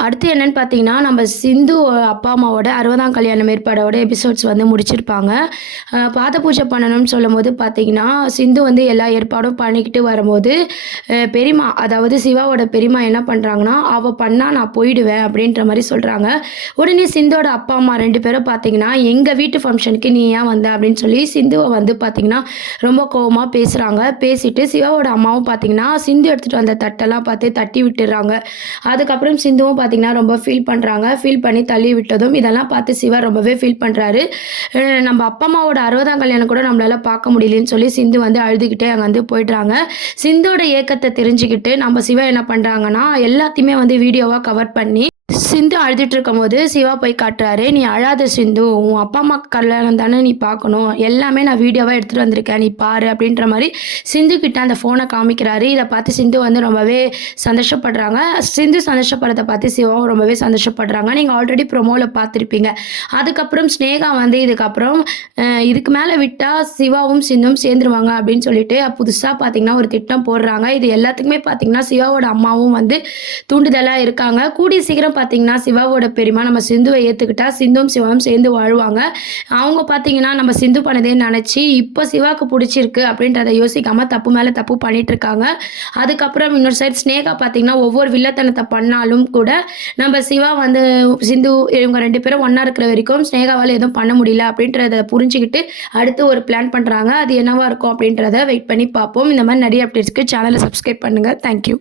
அடுத்து என்னன்னு பார்த்தீங்கன்னா, நம்ம சிந்து அப்பா, அம்மாவோட 60ஆம் கல்யாணம் ஏற்பாடோட எபிசோட்ஸ் வந்து முடிச்சிருப்பாங்க. பாத பூஜை பண்ணணும்னு சொல்லும்போது பார்த்தீங்கன்னா, சிந்து வந்து எல்லா ஏற்பாடும் பண்ணிக்கிட்டு வரும்போது, பெரியம்மா அதாவது சிவாவோட பெரியம்மா என்ன பண்றாங்கன்னா, "அவ பண்ணா நான் போயிடுவேன்" அப்படின்ற மாரி சொல்றாங்க. உடனே சிந்துவோட அப்பா, அம்மா 2 பேரும் பார்த்தீங்கன்னா, "எங்க வீட்டு ஃபங்ஷனுக்கு நீ ஏன் வந்த?" அப்படின்னு சொல்லி சிந்துவ வந்து பார்த்தீங்கன்னா, ரொம்ப கோவமா பேசுறாங்க. பேசிட்டு சிவாவோட அம்மாவும் பார்த்தீங்கன்னா, சிந்து எடுத்துட்டு வந்த தட்டெல்லாம் பார்த்து தட்டி விட்டுர்றாங்க. அதுக்கப்புறம் சிந்துவும் பார்த்தீங்கன்னா, ரொம்ப ஃபீல் பண்றாங்க. ஃபீல் பண்ணி தள்ளி விட்டதும், இதெல்லாம் பார்த்து சிவா ரொம்பவே ஃபீல் பண்றாரு. நம்ம அப்பா, அம்மாவோட 60ஆம் கல்யாணம் கூட நம்மளால பார்க்க முடியலன்னு சொல்லி சிந்து வந்து அழுதுகிட்டே அங்க வந்து போயிடுறாங்க. சிந்தோட ஏக்கத்த தெரிஞ்சுக்கிட்டு நம்ம சிவா என்ன பண்றாங்கன்னா, எல்லாத்தையுமே வந்து வீடியோவா கவர் பண்ணி சிந்து அழுதுட்டு இருக்கும்போது சிவா போய் காட்டுறாரு. "நீ அழாத சிந்து. உன் அப்பா, அம்மா கல்யாணம் தானே நீ பார்க்கணும். எல்லாமே நான் வீடியோவா எடுத்துட்டு வந்திருக்கேன். நீ பாரு" அப்படின்ற மாரி சிந்து கிட்ட அந்த ஃபோன காமிக்கிறாரு. இத பார்த்து சிந்து வந்து ரொம்பவே சந்தோஷப்படுறாங்க. சிந்து சந்தோஷப்படுறத பார்த்து சிவாவும் ரொம்பவே சந்தோஷப்படுறாங்க. நீங்க ஆல்ரெடி ப்ரோமோல பார்த்துருப்பீங்க. அதுக்கப்புறம் ஸ்நேகா வந்து இதுக்கு மேல விட்டா சிவாவும் சிந்தும் சேர்ந்துருவாங்க அப்படின்னு சொல்லிட்டு புதுசா பார்த்தீங்கன்னா, ஒரு திட்டம் போடுறாங்க. இது எல்லாத்துக்குமே பார்த்தீங்கன்னா, சிவாவோட அம்மாவும் வந்து தூண்டுதலா இருக்காங்க. கூடிய சீக்கிரம் பார்த்தீங்கன்னா, சிவாவோட பெரியம்மா நம்ம சிந்துவ ஏத்துக்கிட்டா, சிந்தும் சிவாவும் சேர்ந்து வாழுவாங்க. அவங்க பார்த்தீங்கன்னா, நம்ம சிந்து பண்ணதே நெனச்சு, இப்போ சிவாக்கு புடிச்சிருக்கு அப்படின்றத யோசிக்காம தப்பு மேல தப்பு பண்ணிட்டு இருக்காங்க. அதுக்கப்புறம் இன்னொரு சைடு ஸ்நேகா பார்த்தீங்கன்னா, ஒவ்வொரு வில்லத்தனத்த பண்ணாலும் கூட, நம்ம சிவா வந்து சிந்து இவங்க 2 பேரும் ஒண்ணா இருக்கிற வரைக்கும் ஸ்நேகாவால எதுவும் பண்ண முடியல அப்படின்றத புரிஞ்சுகிட்டு, அடுத்து ஒரு பிளான் பண்றாங்க. அது என்னவா இருக்கும் அப்படின்றத வெயிட் பண்ணி பார்ப்போம். இந்த மாரி நெறைய அப்டேட்ஸ்க்கு சேனல சப்ஸ்கிரைப் பண்ணுங்க. Thank you.